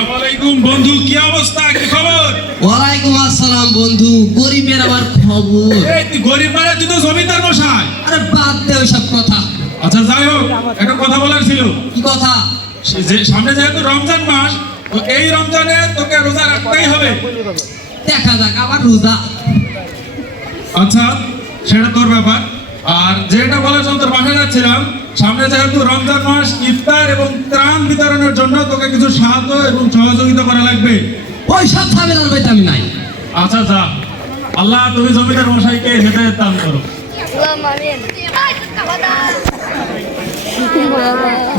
আসসালামু আলাইকুম বন্ধু কি অবস্থা? কি খবর? ওয়ালাইকুম আসসালাম বন্ধু গরিবের আবার খবর। এই তুই গরিব মানে তুই তো জমিদার মশাই। আরে বাদ দে ওইসব কথা। আচ্ছা যাই হোক একটা কথা বলার ছিল। কি কথা? যে সামনে যেহেতু রমজান মাস তো এই রমজানে তোকে রোজা রাখতেই হবে। দেখা যাক আবার রোজা। আচ্ছা সেটা তোর ব্যাপার। আর যেটা বলার জন্য তোর বাসায় যাচ্ছিলাম সামনে যেহেতু রমজান মাস ইফতার এবং ত্রাণ বিতরণের জন্য তোকে কিছু সাহায্য এবং সহযোগিতা করা লাগবে। ওইসব ঝামেলার বইতে আমি নাই। আচ্ছা যা। আল্লাহ তুমি জমিদার মশাইকে হেদায়ত দান করো।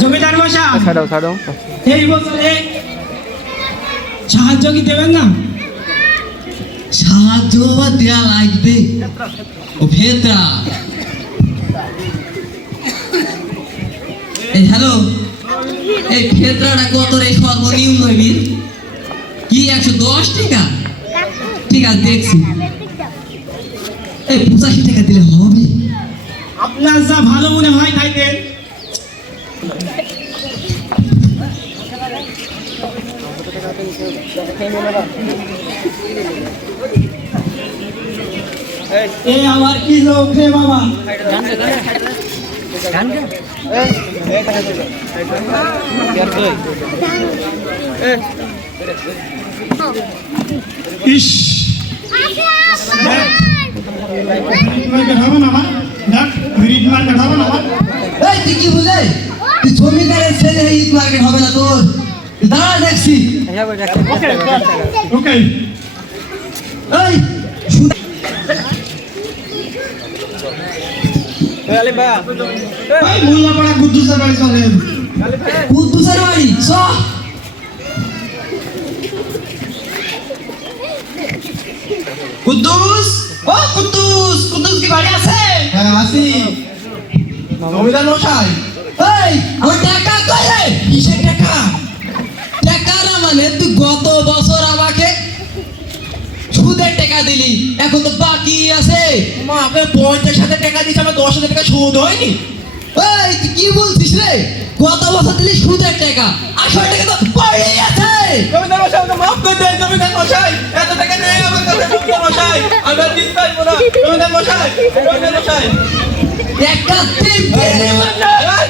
জমিদার মশা ছাড়াও ছাড়াও এই বছরে সাহায্য কি দেবেন না? সাহায্য দেয়া লাগবে? ও ভেতরা। এই হ্যালো এই ফেতরাটা কত রে সর্বনিম্ন হইবির কি একশো দশ টাকা? ঠিক আছে দেখছি। এই পঁচাশি টাকা দিলে হবে। আপনার যা ভালো মনে হয় তাই দেন। এ আমার কি লোক রে বাবা? ইস। মার্কেট হবে না আমার দেখ হবে না আমার এই তুই কি বুঝে তুই জমিদারের ছেলে ঈদ মার্কেট হবে না তোর। দাঁড়া দেখছি। ওকে। এই মোল্লাপাড়া কুদ্দুসের বাড়ি চলেন কুদ্দুসের বাড়ি চ। কুদ্দুস? ও কুদ্দুস কুদ্দুস কি বাড়ি আছে? হ্যাঁ আসি। জমিদার মশাই এই আমার টাকা কই রে? কিসের টাকা? টাকা না মানে তুই গত বছর আমাকে সুদের টাকা দিলি এখন তো বাকি আছে। মা আপনি পঞ্চাশ হাজার টাকা দিচ্ছে আমার দশ হাজার টাকা সুদ হয়নি। এই তুই কি বলছিস রে? গত বছর দিলি সুদের টাকা আসল টাকা তো পড়ে আছে। জমিদার মশাই আমাকে মাফ করে দেন জমিদার মশাই। এত টাকা নেই আমার কাছে জমিদার মশাই। আমি আর দিতে পারব না। জমিদার মশাই জমিদার মশাই। টাকা এই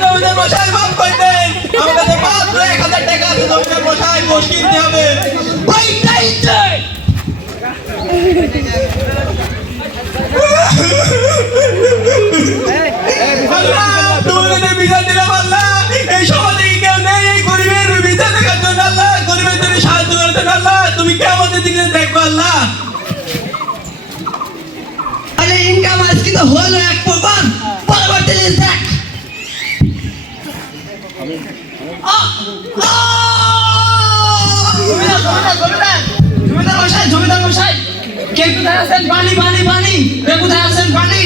জমিদার মশাই মাফ করে দেন। আমার কাছে মাত্র এক হাজার টাকা আছে জমিদার মশাই কিনতে হবে। হলো এক প্রমাণ পরবর্তী দেখ। আহ! আহ! জমিদার মশাই জমিদার মশাই। কে কোথায় আছেন? পানি পানি পানি কে কোথায় আছেন? পানি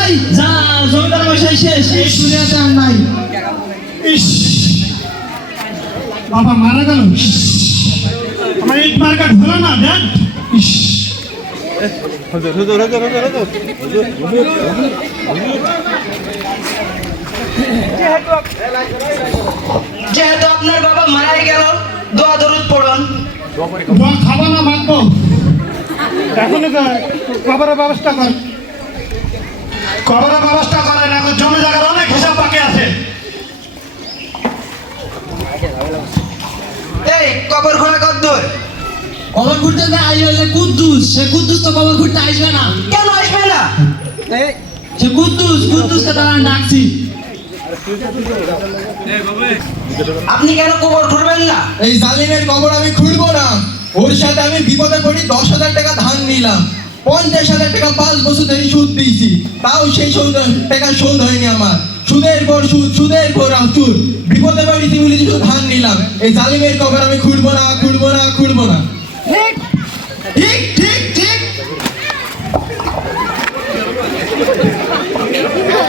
এই, যা জমিদার মশাই শেষ। শুনে আছে আর নাই। ইস। বাবা মারা গেল। আমার ইট মার্কেট হলো না দেখ। ইস। হুজুর হুজুর হুজুর হুজুর হুজুর। যেহেতু আপনার বাবা মারা গেল দোয়া দরুদ পড়ুন। দোয়া খাব না মাখবো এখন কবরের ব্যবস্থা কর। কবরের ব্যবস্থা করেন এখন জমি জায়গার অনেক হিসাব বাকি আছে। এই কবর খোলা কদ্দুর কবর খুঁড়তে না আই হলে কুদ্দুস। সে কুদ্দুস তো কবর খুঁড়তে আসবে না। কেন আসবে না? সে কুদ্দুস কুদ্দুসকে তারা ডাকছি। আপনি কেন কবর খুঁড়বেন না? এই জালিমের কবর আমি খুলবো না। ওর সাথে আমি বিপদে পড়ি দশ হাজার টাকা ধান নিলাম। পঞ্চাশ হাজার টাকা পাঁচ বছর ধরে সুদ দিয়েছি। তাও সেই সুদ টাকা শোধ হয়নি আমার। সুদের পর সুদ সুদের পর সুদ। বিপদে পড়েছি বলে শুধু ধান নিলাম। এই জালিমের কবর আমি খুলবো না খুঁড়বো না খুলবো না। ঠিক ঠিক ঠিক।